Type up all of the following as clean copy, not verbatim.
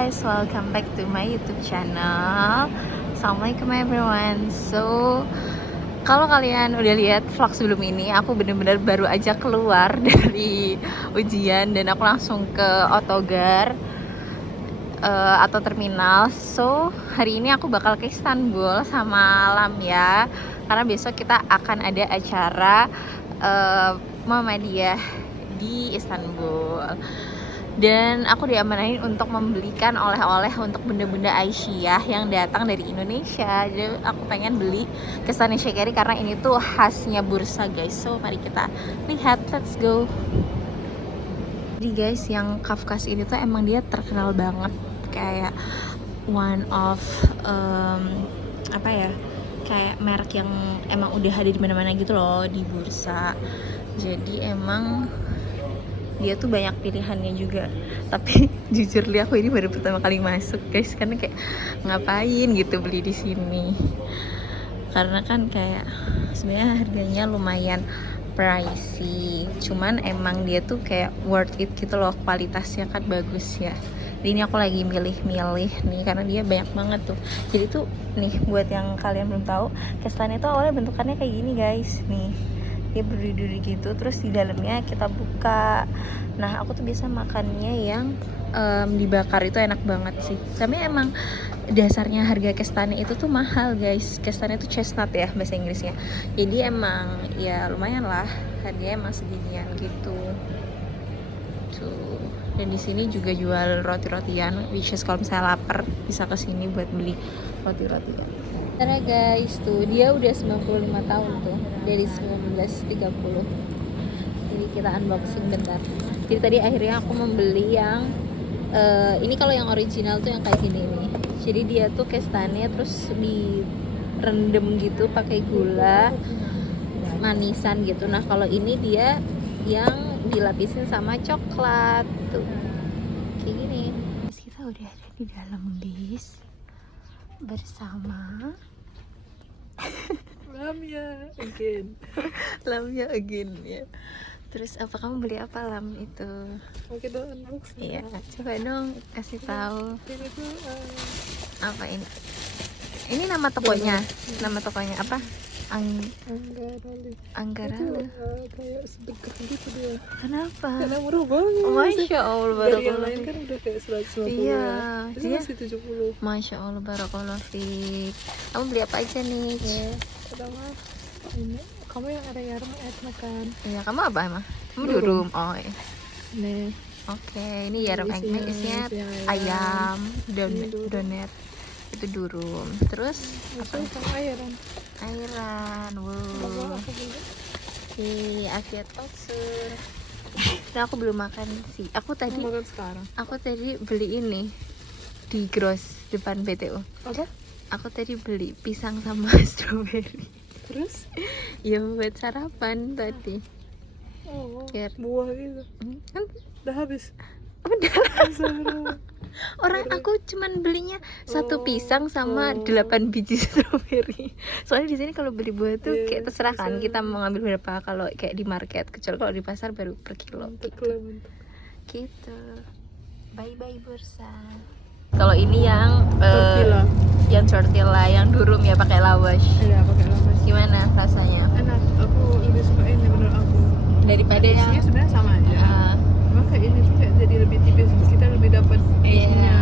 guys, welcome back to my YouTube channel. Assalamualaikum everyone. So, kalau kalian udah lihat vlog sebelum ini, aku bener-bener baru aja keluar dari ujian dan aku langsung ke Autogar atau terminal. So, hari ini aku bakal ke Istanbul sama Lamia karena besok kita akan ada acara Muhammadiyah di Istanbul. Dan aku diamanahin untuk membelikan oleh-oleh untuk bunda-bunda Aisyah yang datang dari Indonesia. Jadi aku pengen beli kesannya Shekeri karena ini tuh khasnya Bursa guys. So mari kita lihat, let's go. Jadi guys, yang Kafkas ini tuh emang dia terkenal banget, kayak one of kayak merek yang emang udah ada di mana-mana gitu loh di Bursa. Jadi emang dia tuh banyak pilihannya juga, tapi jujur li aku ini baru pertama kali masuk guys, karena kayak ngapain gitu beli di sini, karena kan kayak sebenarnya harganya lumayan pricey, cuman emang dia tuh kayak worth it gitu loh, kualitasnya kan bagus ya. Jadi ini aku lagi milih-milih nih karena dia banyak banget tuh. Jadi tuh nih buat yang kalian belum tahu, kesannya tuh awalnya bentukannya kayak gini guys, nih dia berduri-duri gitu, terus di dalamnya kita buka. Nah aku tuh biasa makannya yang dibakar, itu enak banget sih. Tapi emang dasarnya harga kestane itu tuh mahal guys. Kestane itu chestnut ya bahasa Inggrisnya. Jadi emang ya lumayan lah, harganya emang seginian gitu. Tuh. Dan di sini juga jual roti-rotian, which is kalau misalnya lapar bisa kesini buat beli roti-rotian. Karena guys, tuh dia udah 95 tahun tuh, dari 1930. Jadi kita unboxing bentar. Jadi tadi akhirnya aku membeli yang ini, kalau yang original tuh yang kayak gini nih. Jadi dia tuh kestannya terus direndam gitu pakai gula manisan gitu. Nah kalau ini dia yang dilapisin sama coklat tuh, kayak gini. Terus kita udah ada di dalam bis bersama Lamia again ya. Terus apa, kamu beli apa Lam itu? Oke dong, unboxing. Iya, coba dong kasih tahu. Ini tuh Apa ini? Ini nama tokonya. Nama tokonya apa? Anggara. Anggara. Kayak sedekah gitu dia. Kenapa? Karena murah banget. Masya Allah, Dari yang barakallah. lain kan udah kayak 150 Iya, ya. Ini dia masih 70. Masya Allah, barakallah fiik. Kamu beli apa aja nih? Ya, pertama ini kamu yang ada garam makan. Iya, kamu apa emang? Kamu Durum. durum. Oh iya. Nih, Oke, ini garam Isinya- isinya isinya ayam, Ini durum. donet, itu durum. Terus itu apa? sama ayam. Airan. Apa Wow. aku beli? Oke, afiat olsun. Nah, aku belum makan sih. Aku tadi Makan sekarang. beli ini di Gross depan BTU. Apa? Aku tadi beli pisang sama strawberry. Terus? Ya buat sarapan tadi. Oh, Biar buah gitu. kan Udah habis. udah. Astagfirullah. Orang aku cuman belinya satu Oh, pisang sama oh. 8 biji strawberry. Soalnya di sini kalau beli buah tuh Iya, kayak terserah kan bisa. kita mau ngambil berapa, kalau kayak di market, kecuali kalau di pasar baru per kilo Mantap gitu. lah, mantap. Gitu. Bye bye Bursa. Kalau ini yang Tortilla. yang tortilla yang durum ya, pakai lawash. Iya, pakai lapas. Gimana rasanya? Enak, aku lebih suka ini menurut aku. Daripada yang Isinya sebenarnya sama aja. uh, Cuma kayak ini tuh kayak jadi lebih tipis, kita lebih dapat isinya. iya.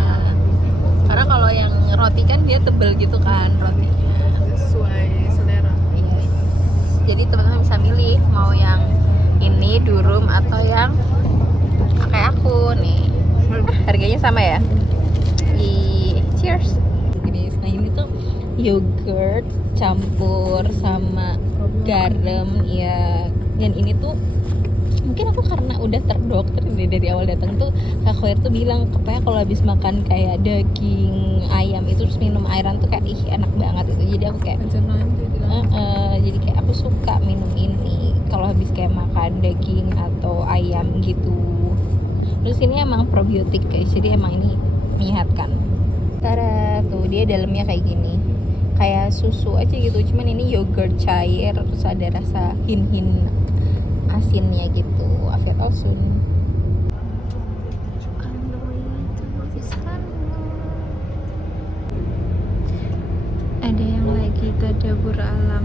Karena kalau yang roti kan dia tebel gitu kan rotinya. Sesuai selera. Yes. Jadi teman-teman bisa milih mau yang ini durum atau yang kayak aku nih. Harganya sama ya? Cheers. Guys, nah ini tuh yogurt campur sama garam ya. Dan ini tuh mungkin aku karena udah terdokter dari awal datang tuh, Kak Khoir tuh bilang katanya kalau habis makan kayak daging ayam itu terus minum airan tuh kayak ih enak banget gitu. Jadi aku kayak jadi kayak aku suka minum ini kalau habis kayak makan daging atau ayam gitu. Terus ini emang probiotik guys, jadi emang ini menyehatkan. Tara tuh dia dalamnya kayak gini, kayak susu aja gitu, cuman ini yogurt cair terus ada rasa hin-hin asinnya gitu. Afiat olsun. On the way to Istanbul. tadabur alam.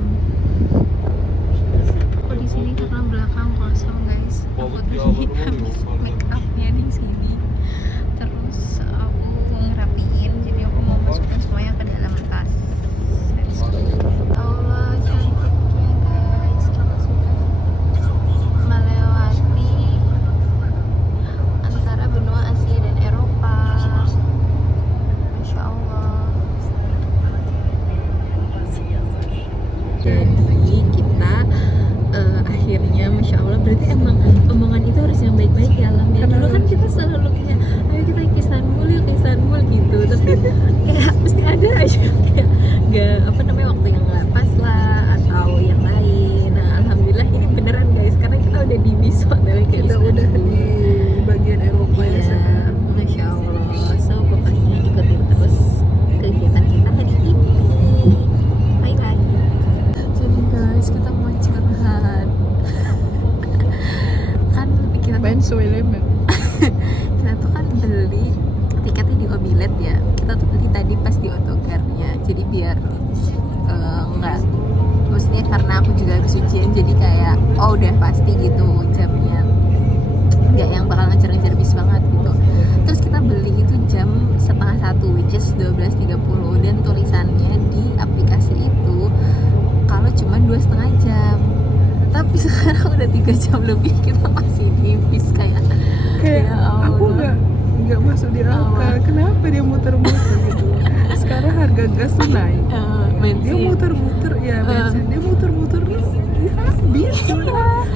Aku di sini karena belakang kosong guys. Aku tadi habis make upnya di sini. Terus aku ngerapiin, jadi aku mau masukin semuanya ke dalam tas. Let's go. Allah cantiknya guys. Kita sudah melewati antara benua Asia dan Eropa. Masya Allah. Jadi kita akhirnya Masya Allah, berarti emang omongan itu harus yang baik-baik ya Lam ya. Dulu kan kita selalu kayak ayo kita ke Istanbul yuk, ke Istanbul gitu, tapi kayak mesti ada aja kayak gak apa namanya waktu yang gak pas lah atau yang lain. Nah alhamdulillah ini beneran guys, karena kita udah di Wiso tapi kayak Kita udah di bagian Eropa ya Iya, sekarang. Masya Allah. So pokoknya ikutin terus kegiatan kita hari ini. Bye bye. Jadi guys, kita mau curhat. Kan kita Main Elemen. kita tuh kan beli tiketnya di Obilet ya. Kita tuh beli tadi pas di Autogarnya. Jadi biar nggak, maksudnya karena aku juga harus ujian, jadi kayak oh udah pasti gitu jamnya, nggak yang bakal ngejar-ngejar bis banget gitu. Terus kita beli itu jam 12:30, which is 12:30, dan tulisannya di aplikasi itu kalau cuma 2,5 jam. Tapi sekarang udah 3 jam lebih kita masih di bis kayak Kayak ya Allah. aku nggak masuk di akal. Kenapa dia muter-muter gitu? Sekarang harga gas tuh naik. Dia bensin. muter-muter ya bensin. Dia muter-muter ya habis.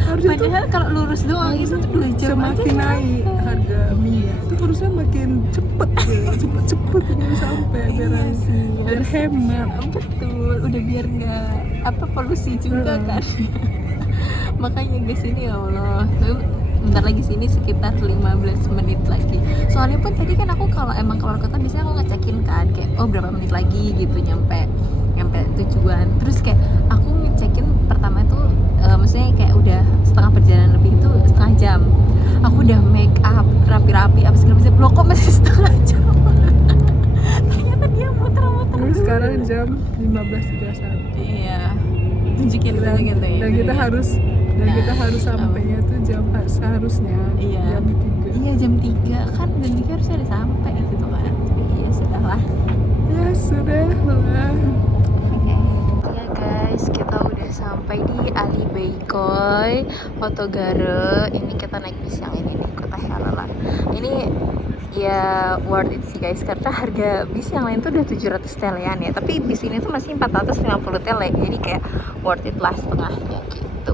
Harusnya tuh Padahal kalau lurus doang itu tuh 2 jam semakin aja. naik harga minyak itu harusnya makin cepet ya, cepet ini sampai biar Iya sih, biar harus- hemat. Betul, udah biar nggak apa polusi juga kan. Makanya guys ini ya Allah, tuh bentar lagi sini sekitar 15 menit lagi. Soalnya pun tadi kan aku kalau emang keluar kota biasanya aku ngecekin kan kayak oh berapa menit lagi gitu nyampe tujuan. Terus kayak aku ngecekin pertama itu maksudnya kayak udah setengah perjalanan lebih, itu setengah jam. Aku udah make up rapi-rapi apa segala macam, loh kok masih setengah jam. Ternyata dia muter-muter. Terus sekarang jam 15.31 Iya, tunjukin tunjukin tuh ya. dan kita harus Nah, harus sampainya tuh jam seharusnya Iya. jam 3. Iya jam 3 kan, jam 3 harusnya udah sampai gitu kan. Iya sudahlah. Ya sudahlah. Oke. Ya guys, kita udah sampai di Ali Beykoy, Autogare. Ini kita naik bis yang ini nih, Kota Halalan. Ini ya worth it sih guys, karena harga bis yang lain tuh udah 700 telean ya, tapi bis ini tuh masih 450 tele, jadi kayak worth it lah setengahnya gitu.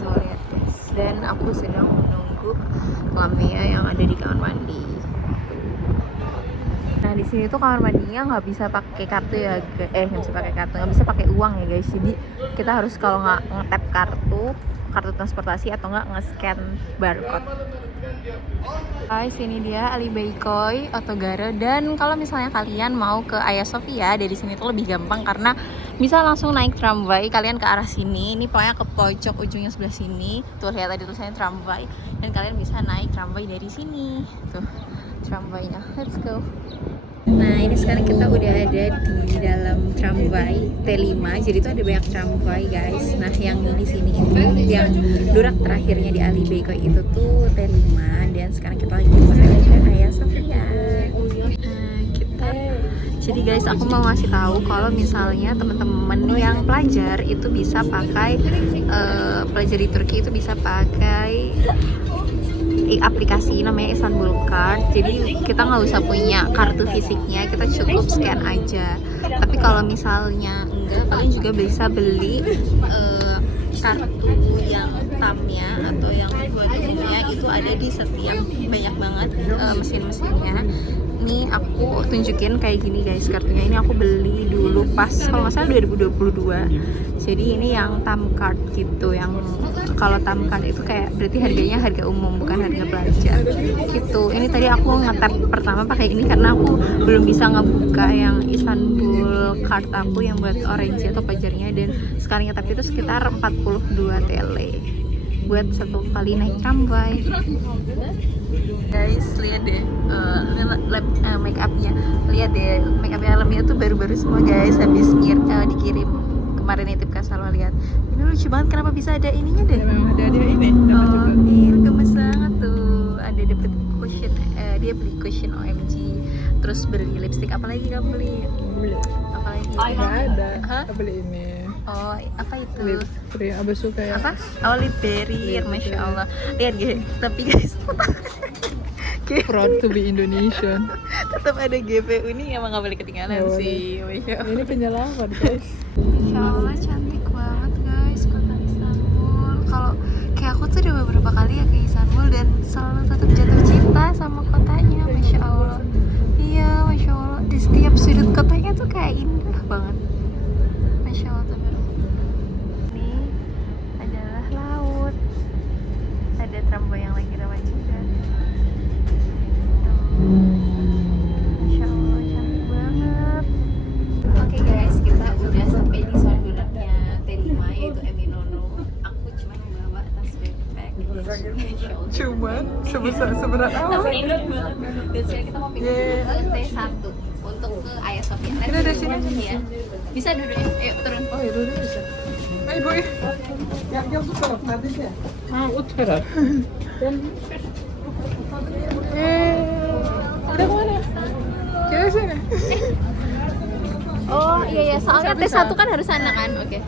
Tuh lihat guys, dan aku sedang menunggu Lamia yang ada di kamar mandi. Nah di sini tuh kamar mandinya nggak bisa pakai kartu ya, nggak bisa pakai kartu, nggak bisa pakai uang ya guys. Jadi kita harus kalau nggak nge-tap kartu transportasi atau nggak nge-scan barcode. Guys, ini dia Ali Beykoy Autogare, dan kalau misalnya kalian mau ke Hagia Sophia dari sini tuh lebih gampang karena bisa langsung naik tramway kalian ke arah sini. Ini pokoknya ke pojok ujungnya sebelah sini. Tuh lihat tadi tulisannya tramway, dan kalian bisa naik tramway dari sini. Tuh tramwaynya. Let's go. Nah ini sekarang kita udah ada di dalam tramway T5, jadi itu ada banyak tramway guys. Nah yang di sini itu yang durak terakhirnya di Ali Beykoy itu tuh T5, dan sekarang kita lagi menuju ke Hagia Sophia. Jadi guys, aku mau ngasih tahu kalau misalnya teman-teman yang pelajar itu bisa pakai pelajar di Turki itu bisa pakai aplikasi namanya Istanbul Card. Jadi kita nggak usah punya kartu fisiknya, kita cukup scan aja. Tapi kalau misalnya enggak, kalian juga bisa beli kartu yang tamnya atau yang buat umumnya, itu ada di setiap banyak banget mesin-mesinnya. Ini aku tunjukin kayak gini guys, kartunya ini aku beli dulu pas kalau nggak salah 2022. Jadi ini yang tam card gitu, yang kalau tam card itu kayak berarti harganya harga umum bukan harga pelajar gitu. Ini tadi aku ngetap pertama pakai ini karena aku belum bisa ngebuka yang Istanbul card aku yang buat orange atau pelajarnya, dan sekarang ngetap itu sekitar 42 TL buat satu kali naik tramway. Guys, lihat deh make upnya. Lihat deh make up helmnya tuh baru-baru semua guys. Habis dikirim kemarin nitip ke Salwa, lihat. Ini lucu banget, kenapa bisa ada ininya deh? Ya, memang ada dia ini. Dapat juga. Iya, gemes banget tuh. Ada dapet cushion, dia beli cushion OMG. Terus beli lipstick, apalagi kamu beli? Beli. Apalagi? Nggak ada. Hah? Beli ini. Oh, apa itu? Lipstick. Abis suka ya. Apa? Oh, lip barrier, masya Allah. Lihat guys, tapi guys Proud to be Indonesian. tetap ada GPU nih, emang gak boleh ketinggalan Nggak sih, masya Allah. Ini penyelamat guys. Masya Allah, cantik banget guys kota Istanbul. Kalau kayak aku tuh udah beberapa kali ya ke Istanbul dan selalu tetap jatuh cinta sama kotanya, masya Allah. Iya, masya Allah. Di setiap sudut kotanya tuh kayak indah banget, masya Allah. Ini adalah laut. Ada tramway yang lagi ramai juga. Masya Allah, cantik banget. Oke guys, kita udah sampai di Swadunaknya T5, yaitu Emi Nono. Aku cuma membawa tas backpack. Masya Allah. Cuman seberat apa? Tapi ingat banget. Dan sekarang kita mau pindah ke T1 untuk ke Hagia Sophia. Ini ada sini aja. Ya. Bisa duduk ya? Ayo turun. Oh ya dulu aja. Ayo boy. Yang bu taraf nanti ya. O taraf. Udah kemana? Kita sini. Oh iya ya, soalnya Bisa. T1 kan harus sana kan? Oke.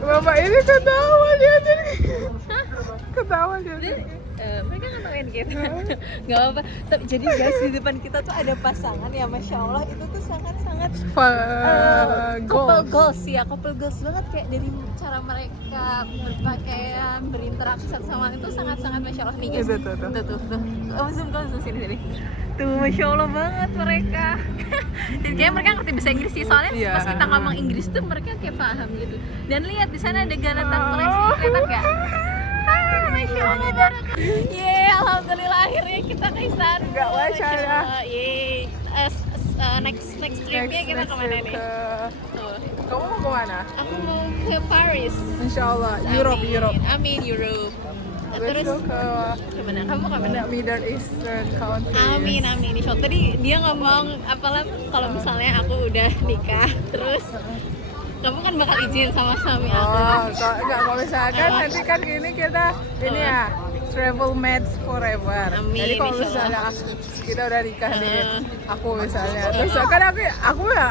Bapak ini ketawa dia tadi. Ketawa dia. Mereka ngetawain kita. Gak apa-apa. Tapi jadi guys, di depan kita tuh ada pasangan ya, masya Allah, itu tuh sangat-sangat couple goals ya, couple goals banget, kayak dari cara mereka berpakaian, berinteraksi satu sama lain itu sangat-sangat masya Allah nih guys. Tuh. Kamu zoom sini. Tuh, masya Allah banget mereka. Dan kayak mereka ngerti bahasa Inggris sih, soalnya Iya. pas kita ngomong Inggris tuh mereka kayak paham gitu. Dan lihat di sana ada Galata koleksi, kelihatan nggak? Masya Allah banget. Yeay, alhamdulillah akhirnya kita ke Istanbul. Nggak wajar ya. Yeay. Next tripnya kita kemana nih? Tuh. Kamu mau kemana? Aku mau ke Paris. Insya Allah Europe. Amin, Europe. Terus Let's go ke kemana? Kamu kemana? Middle Eastern country. Amin. So, tadi dia ngomong apalah kalau misalnya aku udah nikah, terus kamu kan bakal izin sama suami aku. Kalau misalkan nanti kan gini kita ini ya travel mates forever. Amin, Jadi kalau misalnya kita udah nikah nih, aku misalnya, terus kan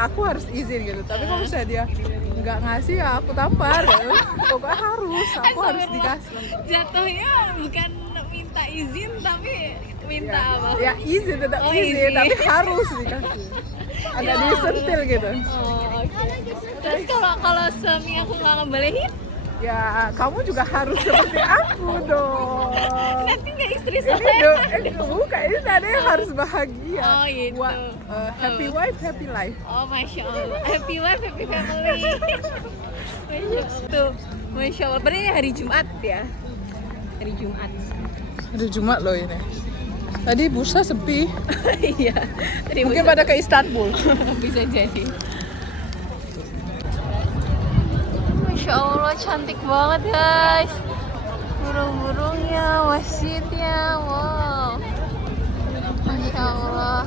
aku harus izin gitu. Tapi kalau misalnya dia nggak ngasih ya aku tampar. Pokoknya aku harus dikasih. Jatuhnya bukan minta izin tapi minta apa? Ya izin tetap Oh, izin, izin. tapi harus dikasih. Agak disentil gitu. Oh, oke. Terus kalau suami aku nggak ngebolehin, Ya kamu juga harus seperti aku dong. nanti nggak istri Ini saya. bukan, ini tadi harus bahagia. Oh, gitu. Happy wife, happy life. Oh, masya Allah. Happy wife, happy family. Masya Allah. Tuh, masya Allah. Berarti ini hari Jumat ya? Hari Jumat. Hari Jumat loh ini. Tadi bursa sepi. Iya. Tadi Mungkin pada ke Istanbul. bisa jadi. Masya Allah, cantik banget guys. Burung-burungnya, masjidnya, wow. Masya Allah.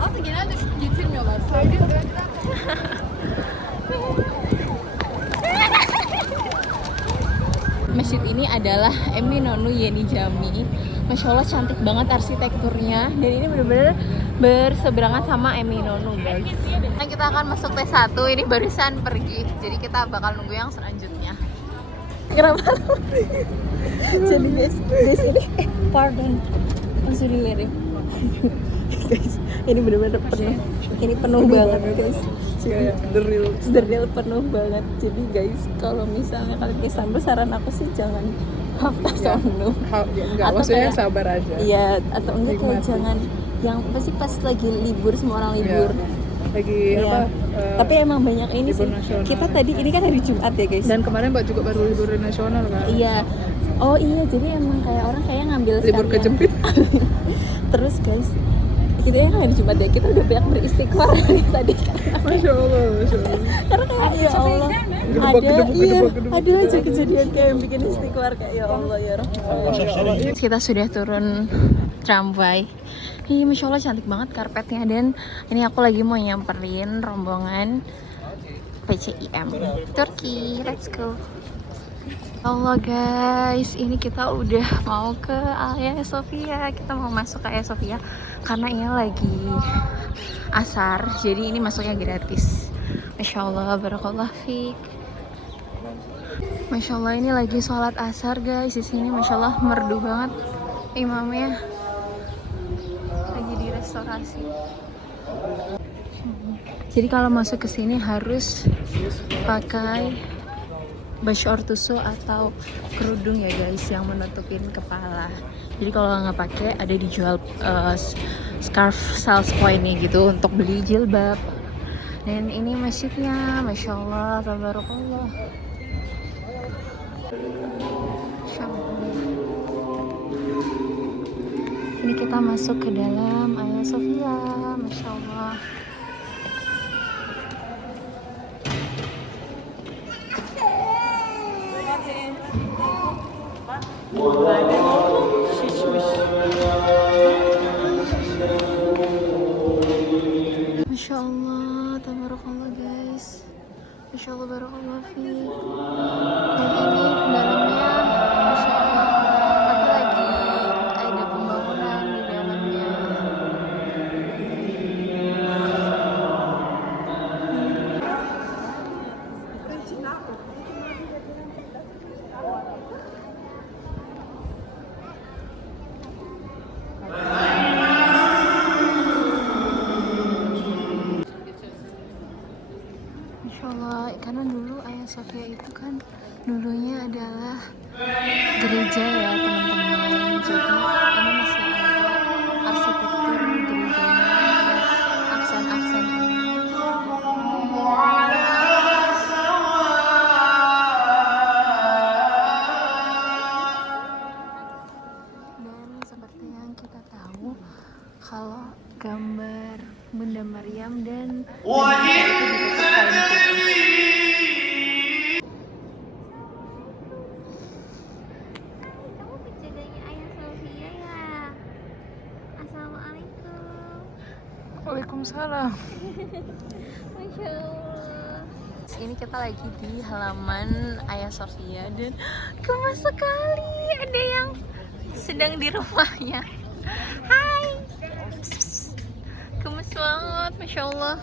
Aslında genelde getirmiyorlar. Söylüyorum. Masjid ini adalah Emi Nonu Yeni Jami. Masya Allah cantik banget arsitekturnya. Dan ini benar-benar berseberangan sama Emi Nonu guys. Nah, kita akan masuk T1, ini barusan pergi. Jadi kita bakal nunggu yang selanjutnya. Kenapa? Jadi guys ini pardon. Langsung dilirik. Guys, ini benar-benar penuh. Ini penuh banget guys. Kayak the real. Penuh banget. Jadi guys, kalau misalnya kalian ke Istanbul, saran aku sih jangan hafta somnu. Enggak, Atau maksudnya kayak- sabar aja. Iya, atau enggak kayak Nikmati. jangan yang pasti pas lagi libur, semua orang libur. Lagi Iya. apa? Tapi emang banyak ini libur sih. nasional. Kita tadi ini kan hari Jumat ya guys. Dan kemarin Mbak juga baru libur nasional kan? Iya. Oh iya, jadi emang kayak orang kayak ngambil Libur sekalian. kejepit. Terus guys, Kita ya hari Jumat ya, kita udah banyak beristighfar dari tadi. Masya Allah, Masya Allah. Karena kayak ya Allah, ada aja kejadian kayak yang bikin istighfar kayak ya Allah ya Rahman. Kita sudah turun tramway. Ih, Masya Allah cantik banget karpetnya, dan ini aku lagi mau nyamperin rombongan PCIM Turki. Let's go. Allah guys, ini kita udah mau ke Hagia Sophia. Kita mau masuk ke Hagia Sophia karena ini lagi asar, jadi ini masuknya gratis. Masya Allah, barakallah fiik. Masya Allah, ini lagi sholat asar guys di sini. Masya Allah, merdu banget imamnya. Lagi di restorasi. Jadi kalau masuk ke sini harus pakai bashor tuso atau kerudung ya guys, yang menutupin kepala. Jadi kalau nggak pakai, ada dijual scarf sales point-nya gitu untuk beli jilbab. Dan ini masjidnya, Masya Allah, tabarakallah. Masya Allah. Ini kita masuk ke dalam Hagia Sophia, Masya Allah. Masya Allah, tabarakallah guys. Masya Allah, barakallah fiik. Dan ini dalamnya, Masya Allah, tapi lagi ada pembangunan di dalamnya. Masya Allah, karena dulu Hagia Sophia itu kan dulunya adalah gereja ya teman-teman. Jadi ini masih ada arsitektur gerejanya, terus aksen-aksen ini. Dan seperti yang kita tahu, kalau gambar Bunda Maryam dan Nabi itu ditutup kain putih. Kamu penjaganya Hagia Sophia ya? Assalamualaikum. Waalaikumsalam. Masya Allah. Ini kita lagi di halaman Hagia Sophia dan gemes sekali, ada yang sedang di rumahnya. Hai. Gemes banget, Masya Allah.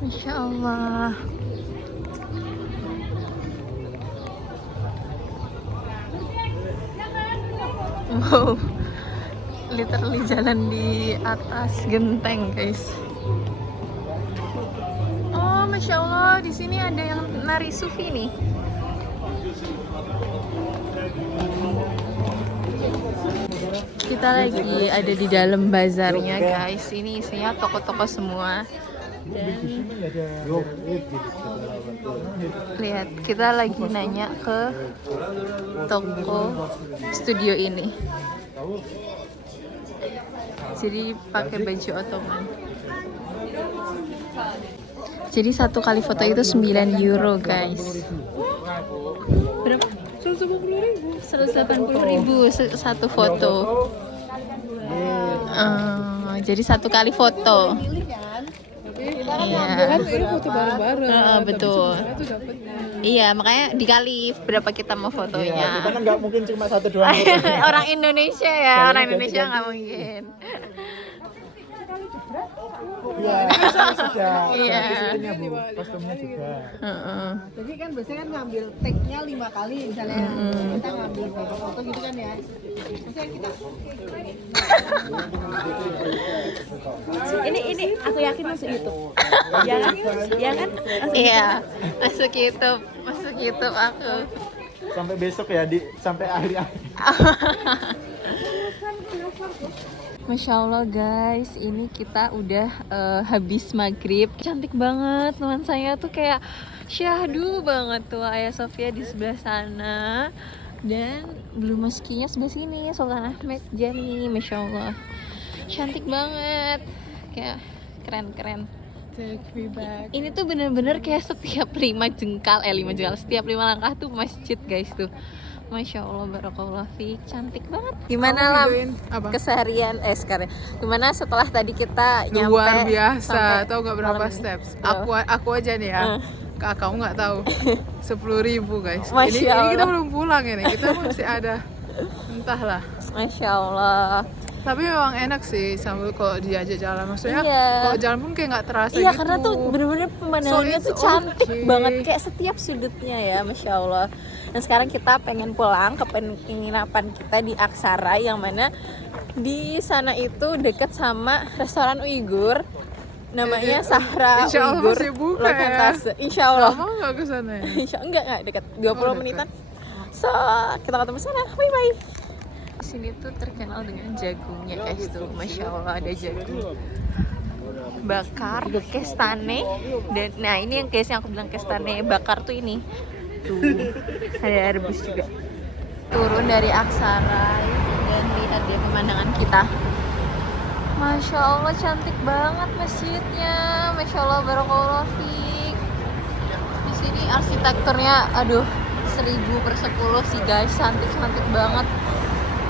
Masya Allah. Wow, literally jalan di atas genteng guys. Oh, Masya Allah, di sini ada yang nari sufi nih. Kita lagi ada di dalam bazarnya guys. Ini isinya toko-toko semua. Dan lihat, kita lagi nanya ke toko studio ini. Jadi pakai baju Ottoman. Jadi satu kali foto itu 9 euro guys. Berapa? 180.000 satu foto. Jadi satu kali foto. Iya. Betul. Iya, makanya dikali berapa kita mau fotonya. Iya, kita kan nggak mungkin cuma satu doang. Orang Indonesia ya, orang Indonesia nggak mungkin. Iya, sudah. Iya. Itunya Bu, kostumnya juga. Jadi kan biasanya kan ngambil tag-nya 5 kali misalnya. Kita ngambil foto-foto gitu kan ya. Maksudnya kita Ini aku yakin masuk YouTube. Ya kan? Ya kan? Iya, masuk YouTube aku. Sampai besok ya, sampai akhir. Masya Allah guys, ini kita udah habis maghrib. Cantik banget, teman saya tuh kayak syahdu banget tuh Hagia Sophia di sebelah sana. Dan belum meskinya sebelah sini, Sultan Ahmed Jami, Masya Allah. Cantik banget. Kayak keren. Take me back. Ini tuh bener-bener kayak setiap 5 jengkal, setiap 5 langkah tuh masjid guys tuh. Masya Allah, barakallah fiik, cantik banget. Gimana Kamu Lam? videoin apa? Keseharian sekarang. Gimana setelah tadi kita nyampe? Luar biasa. sampai Tahu nggak berapa malam ini? steps? Berapa? Aku aja nih ya. Kak, kamu nggak tahu. 10.000 guys. Masya Ini kita Allah. belum pulang ini. Kita masih ada. Entahlah. Masya Allah. Tapi memang enak sih sambil kalau diajak jalan. Maksudnya Iya. kalau jalan pun kayak nggak terasa Iya, gitu. karena tuh bener-bener pemandangannya So, tuh it's cantik okay. banget, kayak setiap sudutnya ya, Masya Allah. Dan sekarang kita pengen pulang ke penginapan kita di Aksara, yang mana di sana itu dekat sama restoran Uighur, namanya Sahra Insya Allah Uighur masih buka Lokan ya. Tase. Insya Allah. Kamu nggak ke sana ya? Enggak dekat, 20 dekat. menitan. So, kita ketemu sana. Bye. Di sini tuh terkenal dengan jagungnya guys tuh, Masya Allah, ada jagung bakar, kestane, dan nah ini yang guys yang aku bilang kestane bakar tuh ini tuh, ada rebus juga. Turun dari Aksara dan lihat deh pemandangan kita. Masya Allah, cantik banget masjidnya, Masya Allah, barakallah fiik. Di sini arsitekturnya, aduh, 1000/10 sih guys, cantik banget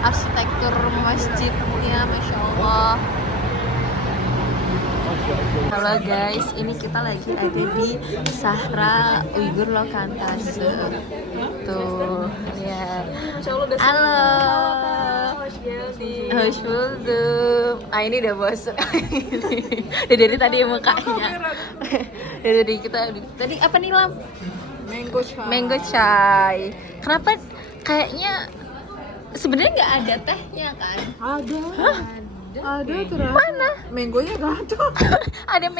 arsitektur masjidnya, Masya Allah. Halo guys, ini kita lagi ada di Sahra Uighur Lokan Tase. Tuh, ya. Halo. Hoş buldum. Ini udah bosan. dari tadi mukanya. Dari kita tadi apa nih Lam? Mango chai. Kenapa kayaknya sebenarnya nggak ada tehnya kan? Ada. Hah? Ada terus. Mana? Mangonya nggak ada. Ada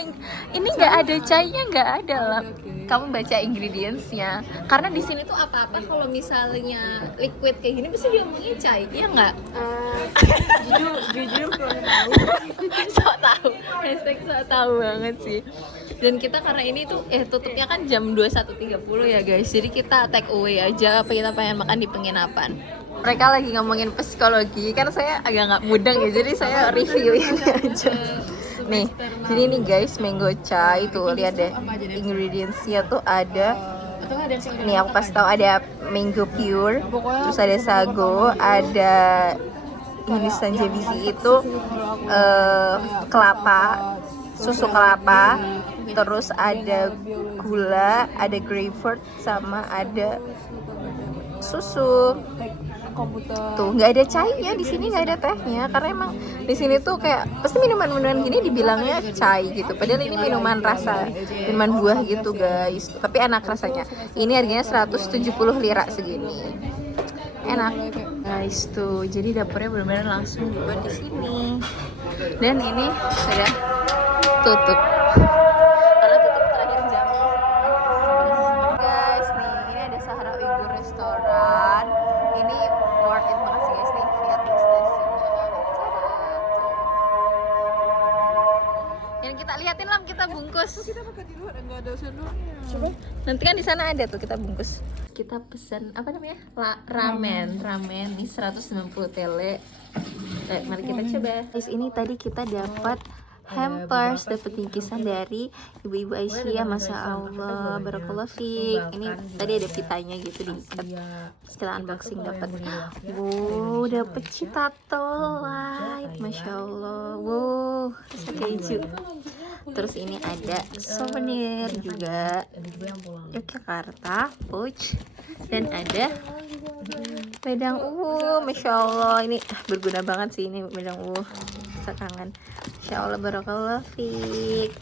ini nggak ada chainya, nggak ada lah. Kamu baca ingredientsnya, karena di sini tuh apa-apa kalau misalnya liquid kayak gini pasti diomongin chai, iya nggak? Jujur kurang tahu. Sok tahu, hashtag sok tahu banget sih. Dan kita karena ini tuh tutupnya kan jam 21.30 ya guys, jadi kita take away aja apa kita pengen makan di penginapan. Mereka lagi ngomongin psikologi, kan saya agak nggak mudeng ya, jadi saya review ini aja. Nih, jadi ini guys, mango chai tuh, lihat deh ingredientsnya tuh ada. Nih aku kasih tahu, ada mango pure, terus ada sago, ada Hindustan JBC itu kelapa, susu kelapa, terus ada gula, ada grapefruit, sama ada susu. Tuh nggak ada chainya di sini, nggak ada tehnya, karena emang di sini tuh kayak pasti minuman gini dibilangnya chai gitu, padahal ini minuman buah gitu guys, tapi enak rasanya. Ini harganya 170 lira segini, enak guys tuh. Jadi dapurnya benar-benar langsung dibuat di sini, dan ini sudah tutup karena tutup terakhir jam 11 guys. Nih ini ada Sahra Uighur Restoran, ini worth it banget sih guys, nih lihat listasinya. Yang kita liatin Lam, kita bungkus. Kita makan di luar, nggak ada sendoknya. Coba. Nanti kan di sana ada tuh, kita bungkus. Kita pesan apa namanya? Ramen nih 190 tele. Mari kita coba. Guys, ini tadi kita dapat hampers, dapat bingkisan dari ibu-ibu Aisyah, Masya Allah, barakallah fiik. Ini tadi ada pitanya gitu diikat. Terus kita unboxing dapat. Wow, dapat Citato Light, Masya Allah. Wow, rasa keju. Terus ini ada souvenir juga, Yogyakarta pouch, dan ada wedang Masya Allah. Ini berguna banget sih ini wedang Saya kangen. Masya Allah, barakallah fiik.